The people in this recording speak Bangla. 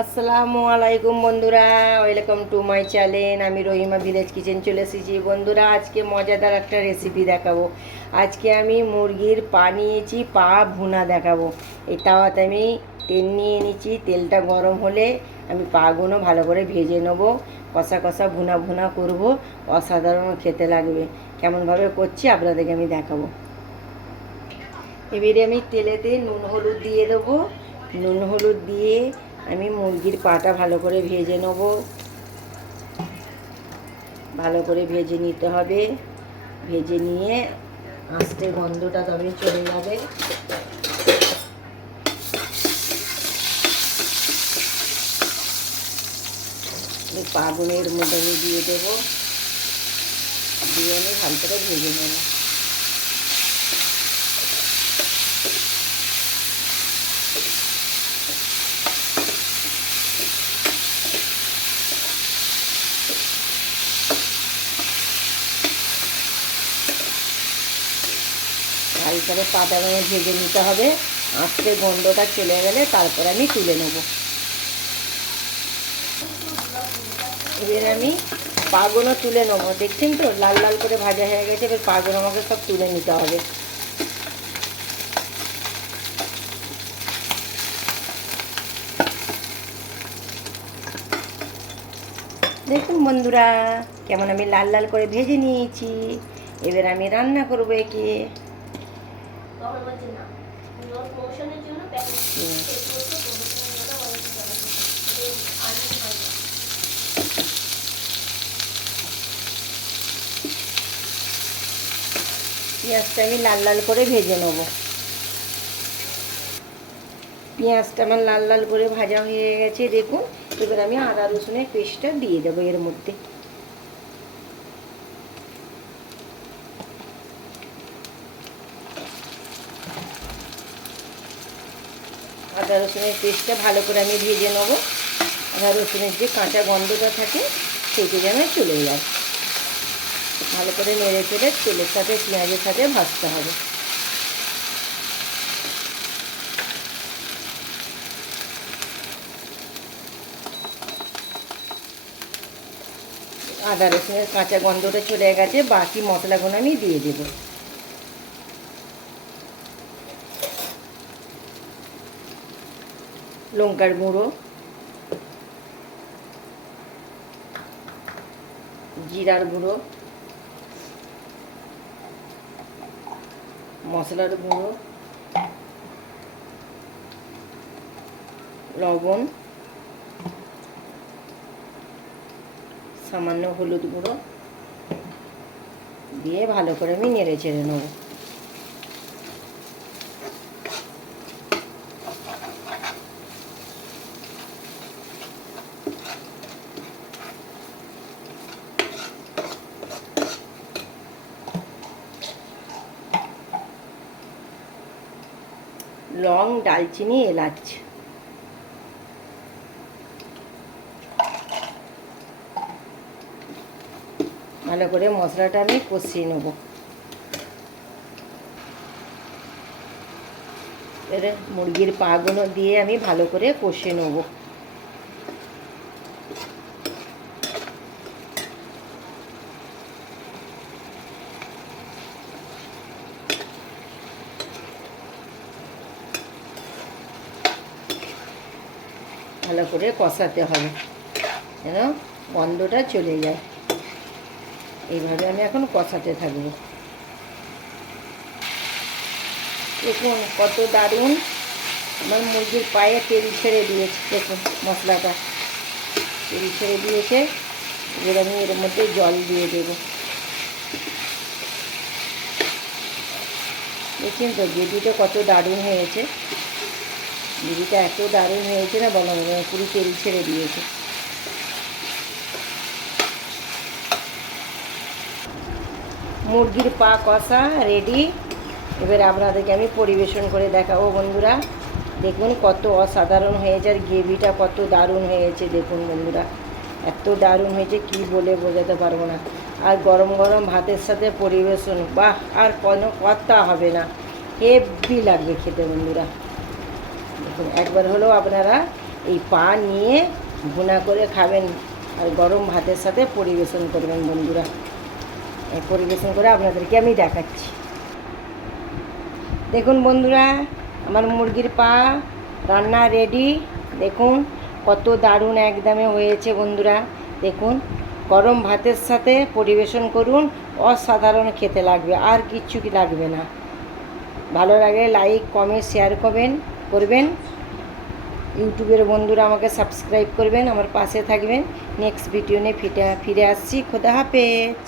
আসসালামু আলাইকুম বন্ধুরা, ওয়েলকাম টু মাই চ্যানেল। আমি রহিমা ভিলেজ কিচেন চলে এসেছি। বন্ধুরা, আজকে মজাদার একটা রেসিপি দেখাবো। আজকে আমি মুরগির পা নিয়েছি, পা ভুনা দেখাবো। এই তাওয়াতে আমি তেল নিয়ে নিয়েছি। তেলটা গরম হলে আমি পাগুলো ভালো করে ভেজে নেবো। কষা কষা ভুনা ভুনা করবো, অসাধারণ খেতে লাগবে। কেমনভাবে করছি আপনাদেরকে আমি দেখাবো। এবারে আমি তেলেতে নুন হলুদ দিয়ে দেবো। নুন হলুদ দিয়ে আমি মুরগির পাটা ভালো করে ভেজে নেব। ভালো করে ভেজে নিতে হবে। ভেজে নিয়ে আস্তে গন্ধটা তবে চলে যাবে। পাগুনের মধ্যে আমি দিয়ে দেবো। দিয়ে আমি ভালো করে ভেজে নেব। ভালো করে পাটা ভেজে নিতে হবে। আস্তে গন্ধটা চলে গেলে তারপরে আমি তুলে নেব। এবার আমি পাগুলো তুলে নেবো। দেখছেন তো লাল লাল করে ভাজা হয়ে গেছে। এবার পাগুলো আমাকে সব তুলে নিতে হবে। দেখুন বন্ধুরা, কেমন আমি লাল লাল করে ভেজে নিয়েছি। এবার আমি রান্না করবো একে। পেঁয়াজটা আমি লাল লাল করে ভেজে নেব। পেঁয়াজটা আমার লাল লাল করে ভাজা হয়ে গেছে দেখুন। এবার আমি আদা রসুনের পেস্টটা দিয়ে দেবো এর মধ্যে। আদা রসুনের পেস্টটা ভালো করে আমি ভেজে নেব। আদা রসুনের যে কাঁচা গন্ধটা থাকে সেটি যেন চলে যায়। ভালো করে নেড়ে চেড়ে তেলের সাথে পেঁয়াজের সাথে ভাজতে হবে। আদা রসুনের কাঁচা গন্ধটা চলে গেছে। বাকি মশলাগুলো আমি দিয়ে দেব। লঙ্কার গুঁড়ো, জিরার গুঁড়ো, মশলার গুঁড়ো, লবণ, সামান্য হলুদ গুঁড়ো দিয়ে ভালো করে আমি নেড়ে চেড়ে নেব। লং, দালচিনি, এলাচ ভালো করে মশলাটা আমি কষিয়ে নেব। এর মুরগির পাগুলো দিয়ে আমি ভালো করে কষিয়ে নেব। ভালো করে কষাতে হবে যেন গন্ধটা চলে যায়। এইভাবে আমি এখন কষাতে থাকবো। দেখুন কত দারুণ আমার মুরগির পায়ে তেল ছেড়ে দিয়েছে। দেখুন মশলাটা তেল ছেড়ে দিয়েছে। এবার আমি এর মধ্যে জল দিয়ে দেব। দেখছেন তো গ্রেভিটা কত দারুণ হয়েছে। গ্রেভিটা এত দারুণ হয়েছে না বলা হবে না, পুরো তেল ছেড়ে দিয়েছে। মুরগির পা কষা রেডি। এবার আপনাদেরকে আমি পরিবেশন করে দেখাবো। বন্ধুরা দেখুন কত অসাধারণ হয়েছে, আর গ্রেভিটা কত দারুণ হয়েছে। দেখুন বন্ধুরা এত দারুণ হয়েছে কি বলে বোঝাতে পারবো না। আর গরম গরম ভাতের সাথে পরিবেশন, বাহ, আর কোনো কথা হবে না। হেভি লাগবে খেতে বন্ধুরা। দেখুন একবার হলেও আপনারা এই পা নিয়ে ভুনা করে খাবেন আর গরম ভাতের সাথে পরিবেশন করবেন বন্ধুরা। এই পরিবেশন করে আপনাদেরকে আমি দেখাচ্ছি। দেখুন বন্ধুরা, আমার মুরগির পা রান্না রেডি। দেখুন কত দারুণ একদমে হয়েছে বন্ধুরা। দেখুন গরম ভাতের সাথে পরিবেশন করুন, অসাধারণ খেতে লাগবে, আর কিচ্ছু কি লাগবে না। ভালো লাগলে লাইক কমেন্ট শেয়ার করবেন। ইউটিউবের বন্ধুরা আমাকে সাবস্ক্রাইব করবেন, আমার পাশে থাকবেন। নেক্সট ভিডিও নিয়ে ফিরে আসছি। খোদা হাফেজ।